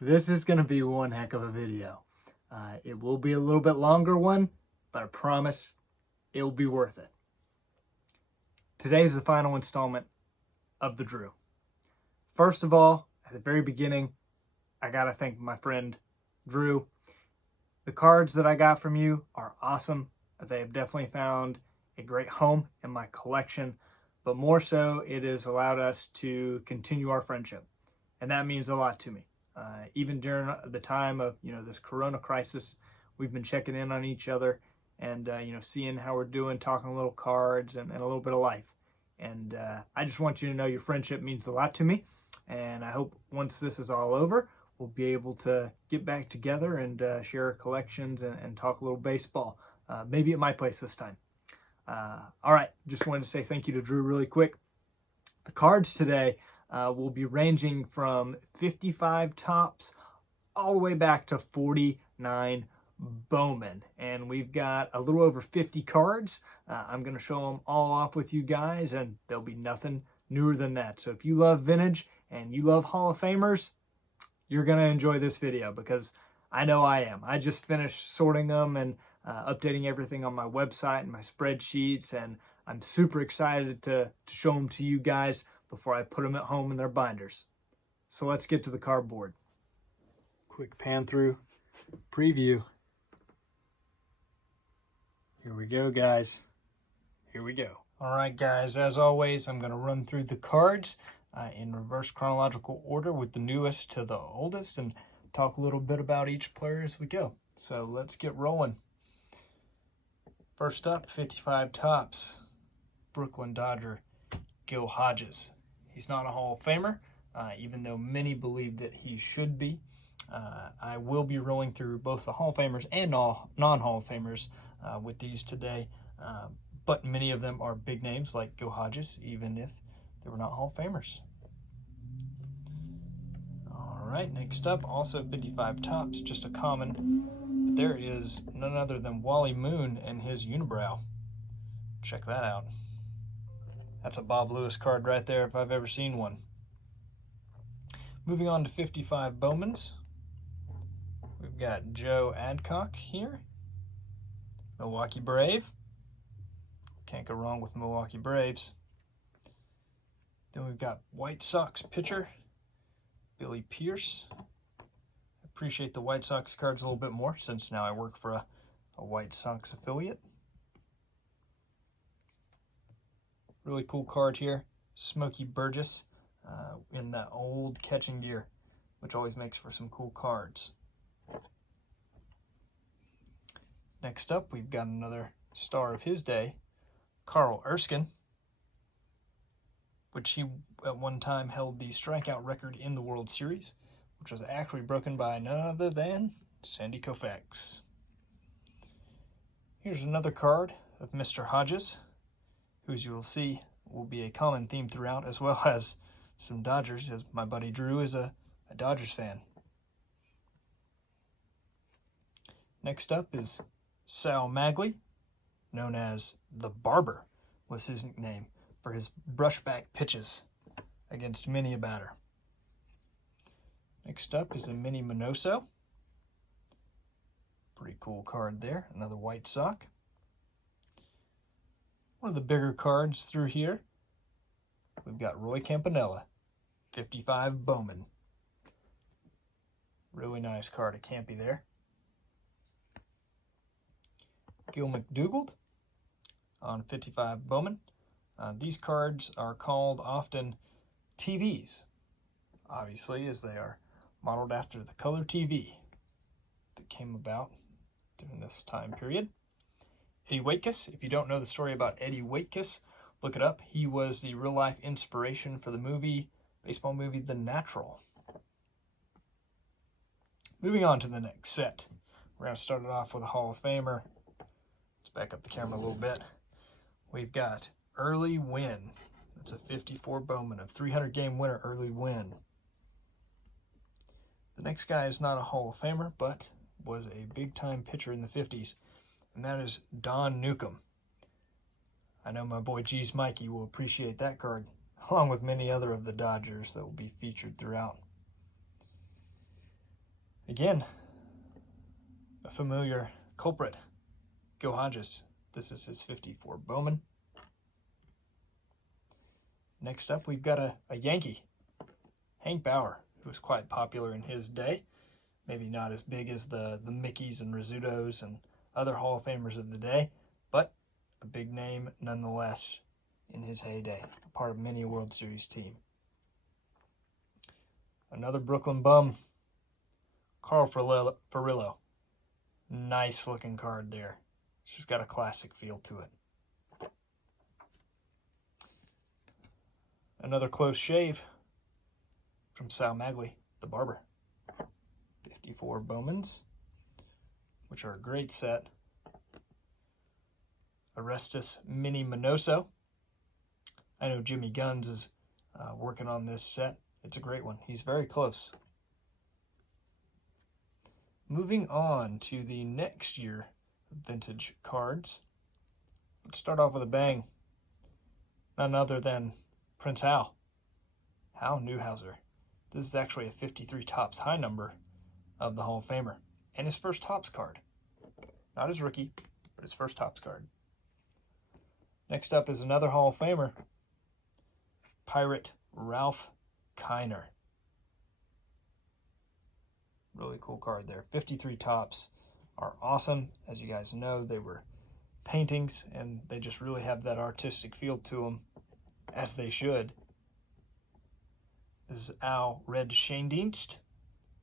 This is going to be one heck of a video. It will be a little bit longer one, but I promise it will be worth it. Today's the final installment of the Drew. First of all, at the very beginning, I got to thank my friend Drew. The cards that I got from you are awesome. They have definitely found a great home in my collection, but more so, it has allowed us to continue our friendship. And that means a lot to me. Even during the time of, this Corona crisis, we've been checking in on each other and, seeing how we're doing, talking a little cards and a little bit of life. And I just want you to know your friendship means a lot to me. And I hope once this is all over, we'll be able to get back together and share our collections and talk a little baseball. Maybe at my place this time. All right, just wanted to say thank you to Drew really quick. The cards today will be ranging from 55 tops all the way back to 49 Bowman. And we've got a little over 50 cards. I'm going to show them all off with you guys, and there'll be nothing newer than that. So if you love vintage and you love Hall of Famers, you're going to enjoy this video because I know I am. I just finished sorting them and updating everything on my website and my spreadsheets, and I'm super excited to show them to you guys before I put them at home in their binders. So let's get to the cardboard. Quick pan through preview. Here we go, guys. Here we go. All right, guys, as always, I'm going to run through the cards in reverse chronological order with the newest to the oldest and talk a little bit about each player as we go. So let's get rolling. First up, 55 tops, Brooklyn Dodger, Gil Hodges. He's not a Hall of Famer, even though many believe that he should be. I will be rolling through both the Hall of Famers and non-Hall of Famers with these today, but many of them are big names like Gil Hodges, even if they were not Hall of Famers. All right, next up, also 55 tops, just a common, but there is none other than Wally Moon and his unibrow. Check that out. That's a Bob Lewis card right there if I've ever seen one. Moving on to 55 Bowmans. We've got Joe Adcock here. Milwaukee Brave. Can't go wrong with Milwaukee Braves. Then we've got White Sox pitcher, Billy Pierce. Appreciate the White Sox cards a little bit more since now I work for a White Sox affiliate. Really cool card here, Smokey Burgess in that old catching gear, which always makes for some cool cards. Next up, we've got another star of his day, Carl Erskine, which he at one time held the strikeout record in the World Series, which was actually broken by none other than Sandy Koufax. Here's another card of Mr. Hodges, who, as you will see, will be a common theme throughout, as well as some Dodgers, as my buddy Drew is a Dodgers fan. Next up is Sal Magley, known as the Barber, was his nickname, for his brushback pitches against many a batter. Next up is a Mini Minoso. Pretty cool card there, another White Sox. One of the bigger cards through here, we've got Roy Campanella, 55 Bowman. Really nice card of Campy there. Gil McDougald on 55 Bowman. These cards are called often TVs, obviously, as they are modeled after the color TV that came about during this time period. Eddie Waitkus, if you don't know the story about Eddie Waitkus, look it up. He was the real-life inspiration for the baseball movie The Natural. Moving on to the next set. We're going to start it off with a Hall of Famer. Let's back up the camera a little bit. We've got Early Wynn. That's a 54 Bowman, a 300-game winner, Early Wynn. The next guy is not a Hall of Famer, but was a big-time pitcher in the 50s, and that is Don Newcomb. I know my boy G's Mikey will appreciate that card, along with many other of the Dodgers that will be featured throughout. Again, a familiar culprit, Gil Hodges. This is his 54 Bowman. Next up, we've got a Yankee, Hank Bauer, who was quite popular in his day. Maybe not as big as the Mickeys and Rizzutos and other Hall of Famers of the day, but a big name nonetheless in his heyday, a part of many a World Series team. Another Brooklyn bum, Carl Furillo. Nice looking card there. She's got a classic feel to it. Another close shave from Sal Magli, the barber. 54 Bowmans, which are a great set. Arestus Mini Minoso. I know Jimmy Guns is working on this set. It's a great one. He's very close. Moving on to the next year vintage cards. Let's start off with a bang. None other than Prince Hal Newhouser. This is actually a 53 Topps high number of the Hall of Famer, and his first Topps card. Not his rookie, but his first Topps card. Next up is another Hall of Famer, Pirate Ralph Kiner. Really cool card there. 53 Topps are awesome. As you guys know, they were paintings, and they just really have that artistic feel to them, as they should. This is Al Red Schoendienst.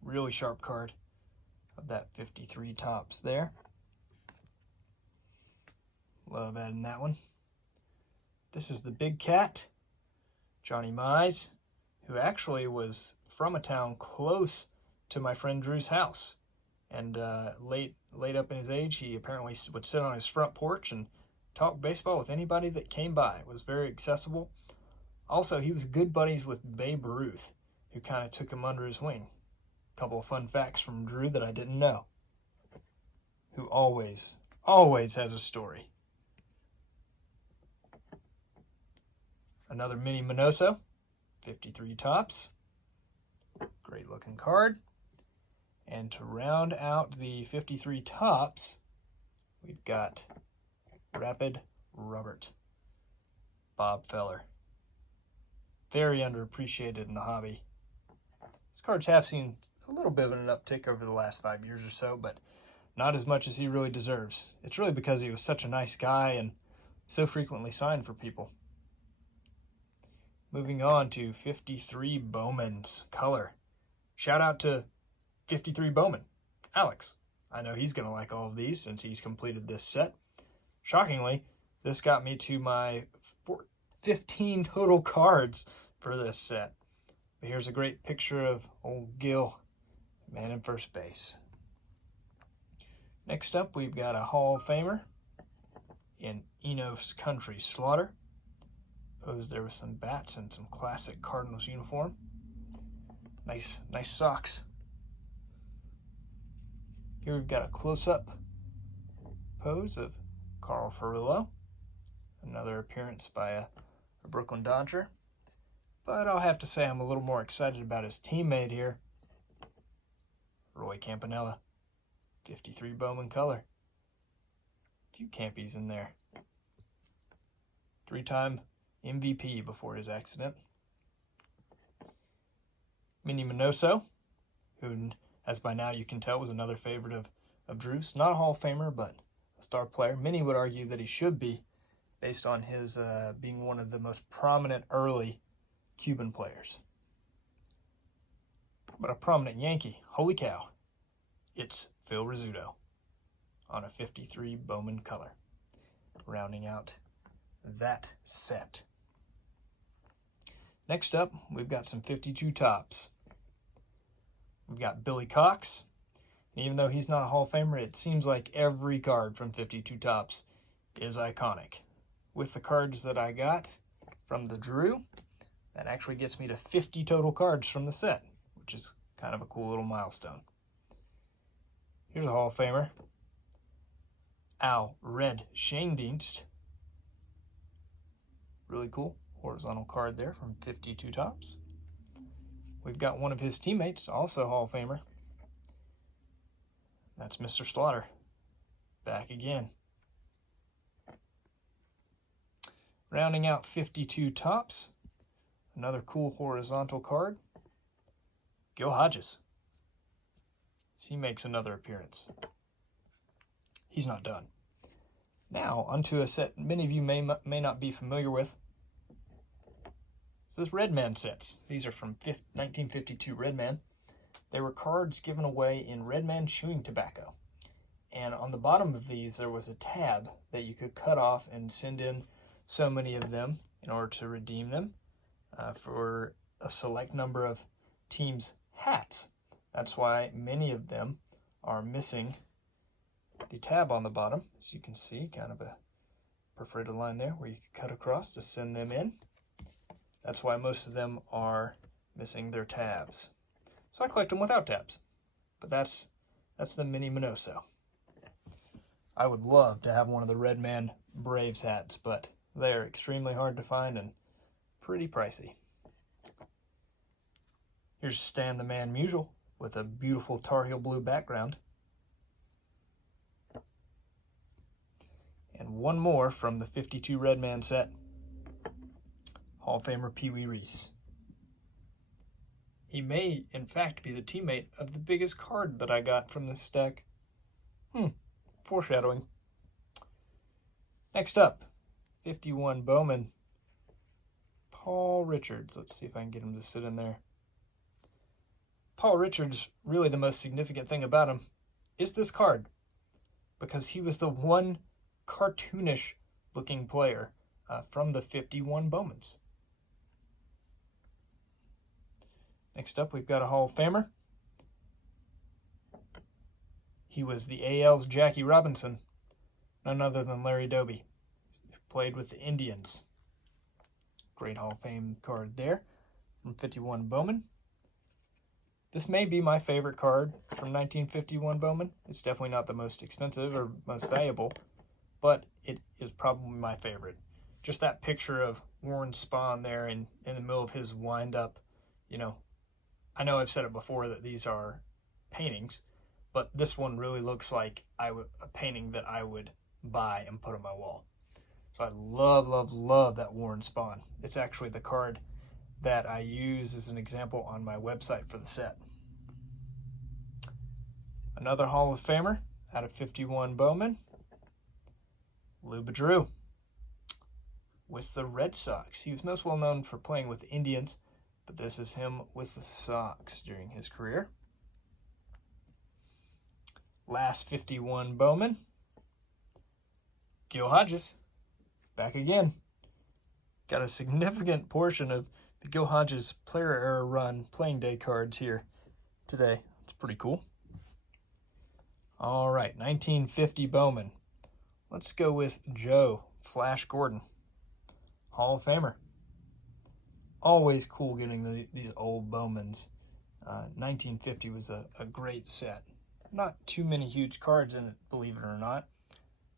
Really sharp card of that 53 Topps there. Love adding that one. This is the Big Cat, Johnny Mize, who actually was from a town close to my friend Drew's house. And late up in his age, he apparently would sit on his front porch and talk baseball with anybody that came by. It was very accessible. Also, he was good buddies with Babe Ruth, who kind of took him under his wing. A couple of fun facts from Drew that I didn't know. Who always has a story. Another Mini Minoso, 53 Topps. Great looking card. And to round out the 53 Topps, we've got Rapid Robert, Bob Feller. Very underappreciated in the hobby. His cards have seen a little bit of an uptick over the last 5 years or so, but not as much as he really deserves. It's really because he was such a nice guy and so frequently signed for people. Moving on to 53 Bowman's color. Shout out to 53 Bowman, Alex. I know he's going to like all of these since he's completed this set. Shockingly, this got me to my 15 total cards for this set. But here's a great picture of old Gil, man in first base. Next up, we've got a Hall of Famer in Enos Country Slaughter. Posed there with some bats and some classic Cardinals uniform. Nice socks. Here we've got a close-up pose of Carl Furillo. Another appearance by a Brooklyn Dodger. But I'll have to say I'm a little more excited about his teammate here, Roy Campanella. 53 Bowman color. A few Campies in there. 3-time MVP before his accident. Mini Minoso, who, as by now you can tell, was another favorite of Drew's. Not a Hall of Famer, but a star player. Many would argue that he should be, based on his being one of the most prominent early Cuban players. But a prominent Yankee, holy cow, it's Phil Rizzuto on a 53 Bowman color, rounding out that set. Next up, we've got some 52 Topps. We've got Billy Cox. And even though he's not a Hall of Famer, it seems like every card from 52 Topps is iconic. With the cards that I got from the Drew, that actually gets me to 50 total cards from the set, which is kind of a cool little milestone. Here's a Hall of Famer, Al Red Schoendienst. Really cool horizontal card there from 52 Topps. We've got one of his teammates, also Hall of Famer, That's Mr. Slaughter. Back again. Rounding out 52 tops. Another cool horizontal card. Gil Hodges. He makes another appearance. He's not done. Now, onto a set many of you may not be familiar with. It's this Redman sets. These are from 1952 Redman. They were cards given away in Redman chewing tobacco. And on the bottom of these, there was a tab that you could cut off and send in so many of them in order to redeem them for a select number of teams' hats. That's why many of them are missing the tab on the bottom. As you can see, kind of a perforated line there where you can cut across to send them in. That's why most of them are missing their tabs. So I collect them without tabs. But that's the Mini Minoso. I would love to have one of the Redman Braves hats, but they're extremely hard to find and pretty pricey. Here's Stan the Man Musial with a beautiful Tar Heel blue background. And one more from the 52 Redman set. Hall of Famer Pee Wee Reese. He may, in fact, be the teammate of the biggest card that I got from this stack. Foreshadowing. Next up, 51 Bowman. Paul Richards. Let's see if I can get him to sit in there. Paul Richards, really the most significant thing about him is this card, because he was the one cartoonish looking player from the 51 Bowmans. Next up, we've got a Hall of Famer. He was the AL's Jackie Robinson, none other than Larry Doby, who played with the Indians. Great Hall of Fame card there from 51 Bowman. This may be my favorite card from 1951 Bowman. It's definitely not the most expensive or most valuable, but it is probably my favorite. Just that picture of Warren Spahn there in the middle of his wind-up, I know I've said it before that these are paintings, but this one really looks like a painting that I would buy and put on my wall. So I love, love, love that Warren Spahn. It's actually the card that I use as an example on my website for the set. Another Hall of Famer out of 51 Bowman, Lou Bedrew with the Red Sox. He was most well known for playing with the Indians, but this is him with the Sox during his career. Last 51 Bowman, Gil Hodges, back again. Got a significant portion of the Gil Hodges player era run playing day cards here today. It's pretty cool. All right, 1950 Bowman. Let's go with Joe Flash Gordon, Hall of Famer. Always cool getting these old Bowmans. 1950 was a great set. Not too many huge cards in it, believe it or not.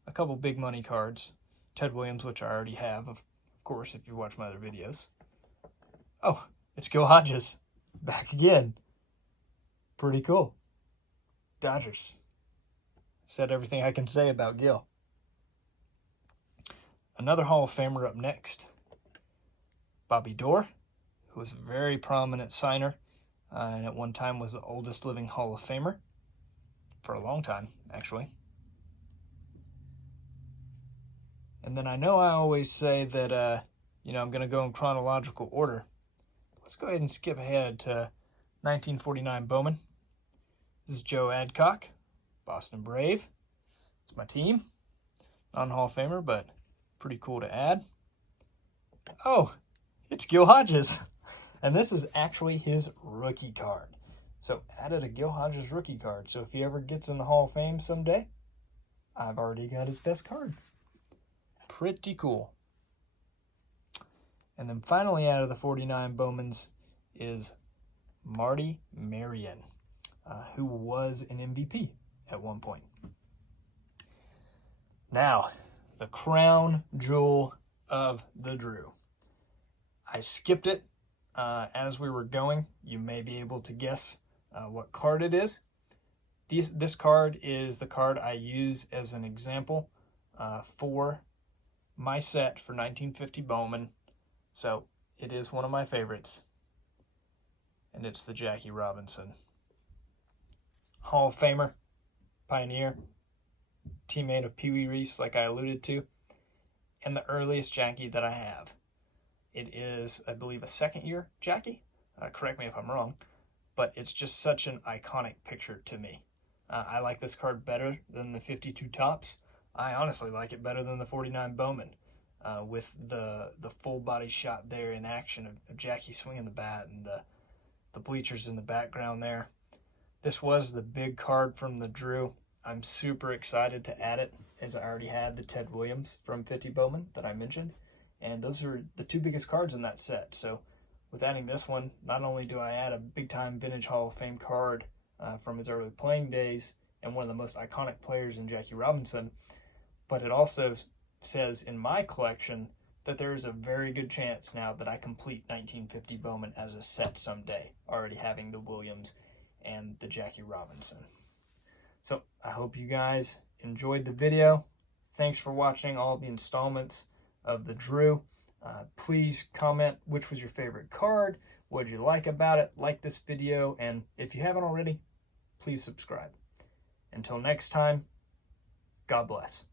A couple big money cards. Ted Williams, which I already have, of course, if you watch my other videos. Oh, it's Gil Hodges. Back again. Pretty cool. Dodgers. Said everything I can say about Gil. Another Hall of Famer up next. Bobby Doerr, who was a very prominent signer, and at one time was the oldest living Hall of Famer. For a long time, actually. And then I know I always say that, I'm going to go in chronological order. Let's go ahead and skip ahead to 1949 Bowman. This is Joe Adcock, Boston Brave. It's my team. Non-Hall of Famer, but pretty cool to add. Oh, it's Gil Hodges. And this is actually his rookie card. So added a Gil Hodges rookie card. So if he ever gets in the Hall of Fame someday, I've already got his best card. Pretty cool. And then finally out of the 49 Bowmans is Marty Marion, who was an MVP at one point. Now, the crown jewel of the Drew. I skipped it as we were going. You may be able to guess what card it is, This card is the card I use as an example for my set for 1950 Bowman. So it is one of my favorites. And it's the Jackie Robinson. Hall of Famer, pioneer, teammate of Pee Wee Reese, like I alluded to, and the earliest Jackie that I have. It is, I believe, a second-year Jackie. Correct me if I'm wrong, but it's just such an iconic picture to me. I like this card better than the 52 Topps. I honestly like it better than the 49 Bowman, with the full body shot there in action of Jackie swinging the bat and the bleachers in the background there. This was the big card from the Drew. I'm super excited to add it, as I already had the Ted Williams from 50 Bowman that I mentioned. And those are the two biggest cards in that set. So with adding this one, not only do I add a big-time Vintage Hall of Fame card from his early playing days and one of the most iconic players in Jackie Robinson, but it also says in my collection that there is a very good chance now that I complete 1950 Bowman as a set someday, already having the Williams and the Jackie Robinson. So I hope you guys enjoyed the video. Thanks for watching all the installments of the Drew. Please comment which was your favorite card, what did you like about it, like this video, and if you haven't already, please subscribe. Until next time, God bless.